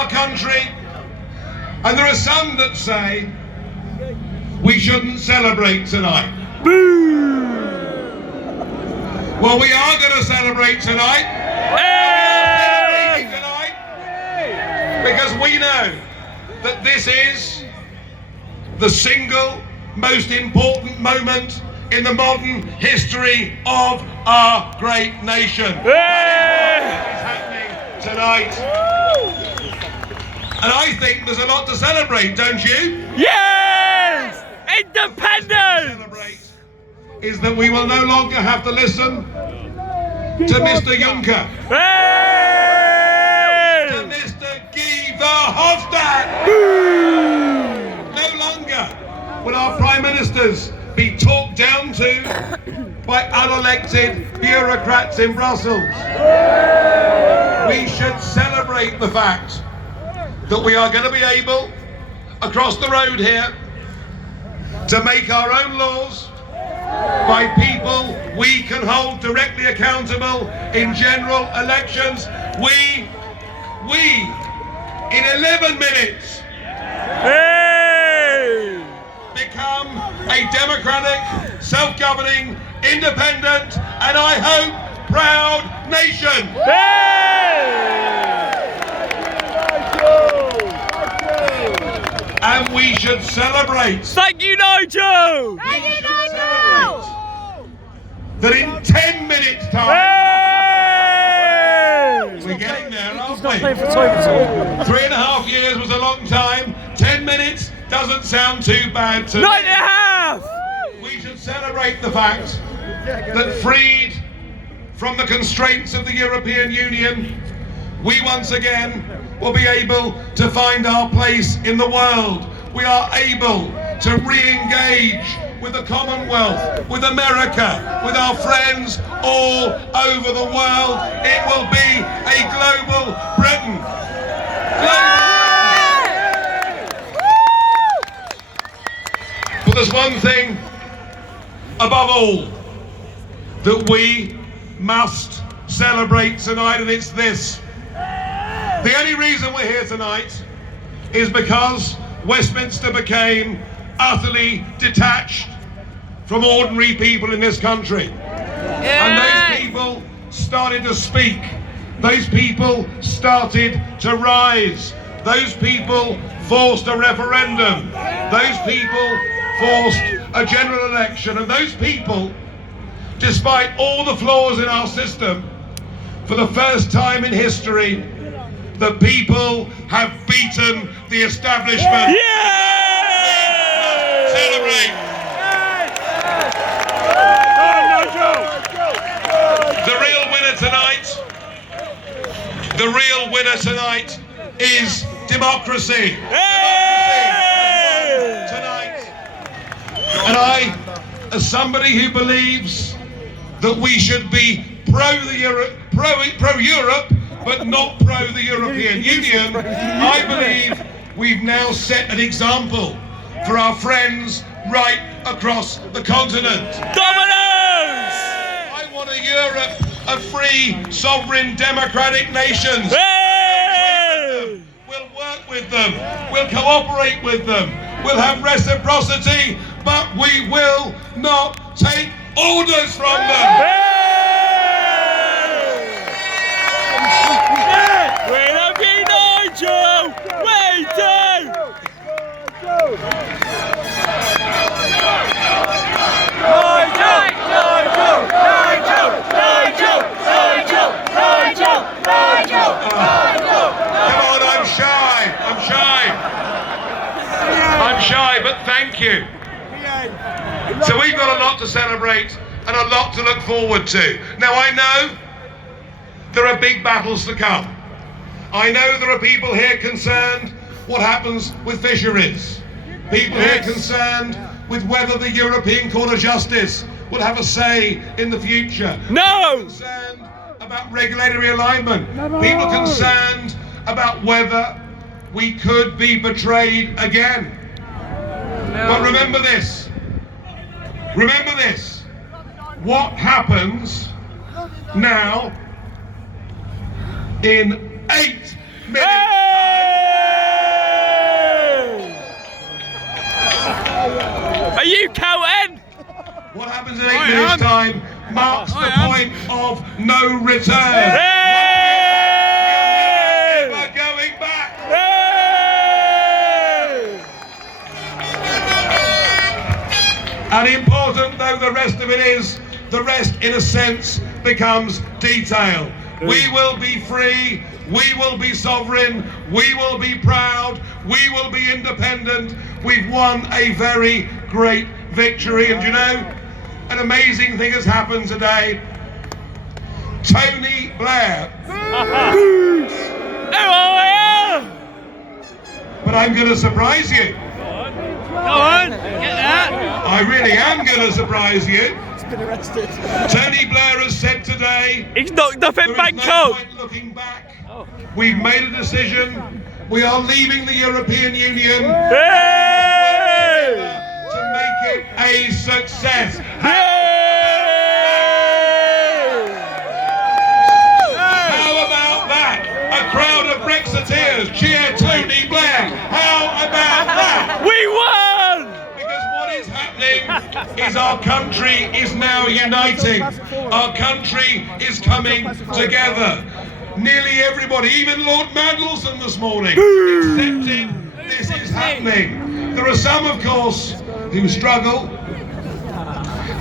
our country. And there are some that say we shouldn't celebrate tonight. Boo! Well, we are going to celebrate tonight. Hey! Because we know that this is the single most important moment in the modern history of our great nation. Hey! It's happening tonight. And I think there's a lot to celebrate, don't you? Yes! Independence! Celebrate is that we will no longer have to listen to Mr. Juncker, Hey! to Mr. Guy Verhofstadt. No longer will our prime ministers be talked down to by unelected bureaucrats in Brussels. We should celebrate the fact that we are going to be able, across the road here, to make our own laws by people we can hold directly accountable in general elections. We, in 11 minutes, Hey! become a democratic, self-governing, independent, and I hope proud nation. Hey! And we should celebrate. Thank you, Nigel! Thank you, Nigel! That in 10 minutes time, Hey! we're getting there, aren't He's not we? playing for time at all. 3.5 years was a long time. 10 minutes doesn't sound too bad to me. 9.5! We should celebrate the fact that, freed from the constraints of the European Union, we once again will be able to find our place in the world. We are able to re-engage with the Commonwealth, with America, with our friends all over the world. It will be a global Britain. But there's one thing above all that we must celebrate tonight, and it's this. The only reason we're here tonight is because Westminster became utterly detached from ordinary people in this country. And those people started to speak. Those people started to rise. Those people forced a referendum. Those people forced a general election. And those people, despite all the flaws in our system, for the first time in history, the people have beaten the establishment. Yeah! Celebrate. The real winner tonight is democracy. Hey! Tonight. And I, as somebody who believes that we should be pro-Europe, but not pro the European Union, I believe we've now set an example for our friends right across the continent. Dominoes! I want a Europe of free, sovereign, democratic nations. Hey! We'll work with them. We'll cooperate with them. We'll have reciprocity, but we will not take orders from them. We love you, Nigel! We do! Come on, I'm shy, but thank you. So we've got a lot to celebrate and a lot to look forward to. Now I know there are big battles to come. I know there are people here concerned what happens with fisheries. People here concerned with whether the European Court of Justice will have a say in the future. No! Concerned about regulatory alignment. People concerned about whether we could be betrayed again. But remember this. Remember this. What happens now in 8 minutes? Hey! marks the point of no return. We're going back. And important though the rest of it is, the rest in a sense becomes detail. We will be free, we will be sovereign, we will be proud, we will be independent. We've won a very great victory. And you know, an amazing thing has happened today. Tony Blair. But I'm going to surprise you. Go on, get that. I really am going to surprise you. He's been arrested. Tony Blair has said today, He's knocked up in there is no Bangkok. point looking back. We've made a decision. We are leaving the European Union to make it a success. How about that? A crowd of Brexiteers cheer Tony Blair. How about that? We won! Because what is happening is our country is now uniting. Our country is coming together. Nearly everybody, even Lord Mandelson this morning, accepting this is happening. There are some, of course, who struggle.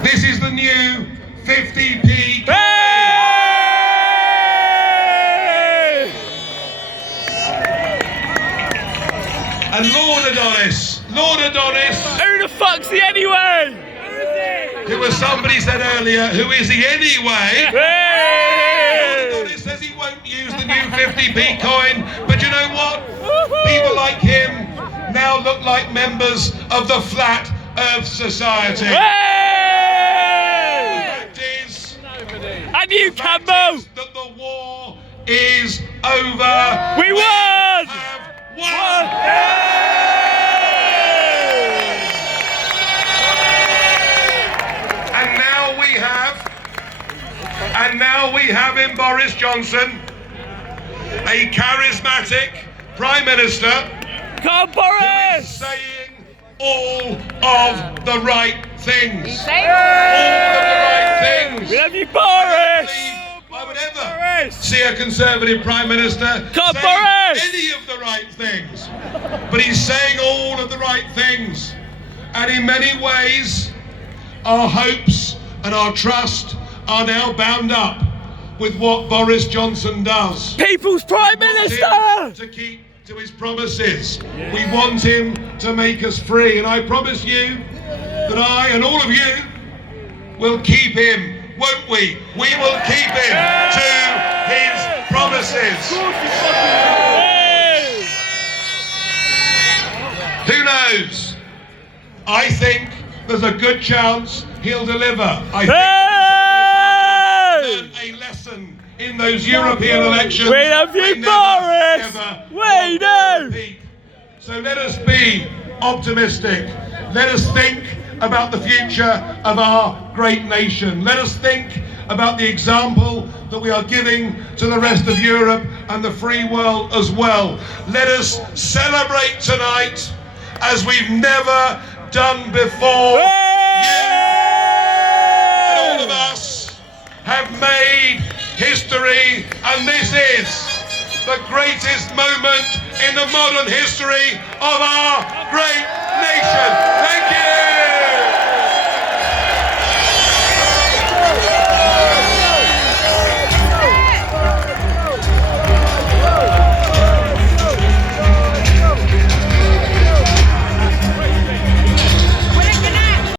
This is the new 50p coin. And Lord Adonis. Who the fuck's he anyway? Who, as somebody said earlier, who is he anyway? Lord Adonis says he won't use the new 50p coin, but you know what? People like him now look like members of the Flat Earth Society. The fact is, And you, Campbell! that the war is over. We won! Have won! And now we have in Boris Johnson, a charismatic Prime Minister, Come, who is Boris! saying all of the right things. All of the right things. We love you, Boris! I would ever see a Conservative Prime Minister Come, say Boris! any of the right things. But he's saying all of the right things. And in many ways, our hopes and our trust are now bound up with what Boris Johnson does. People's Prime Minister! To keep to his promises. We want him to make us free. And I promise you that I and all of you will keep him, won't we? We will keep him to his promises. Who knows? I think there's a good chance he'll deliver. I think a lesson in those European elections. We love you, Boris! We do! So let us be optimistic. Let us think about the future of our great nation. Let us think about the example that we are giving to the rest of Europe and the free world as well. Let us celebrate tonight as we've never done before. All of us have made history, and this is the greatest moment in the modern history of our great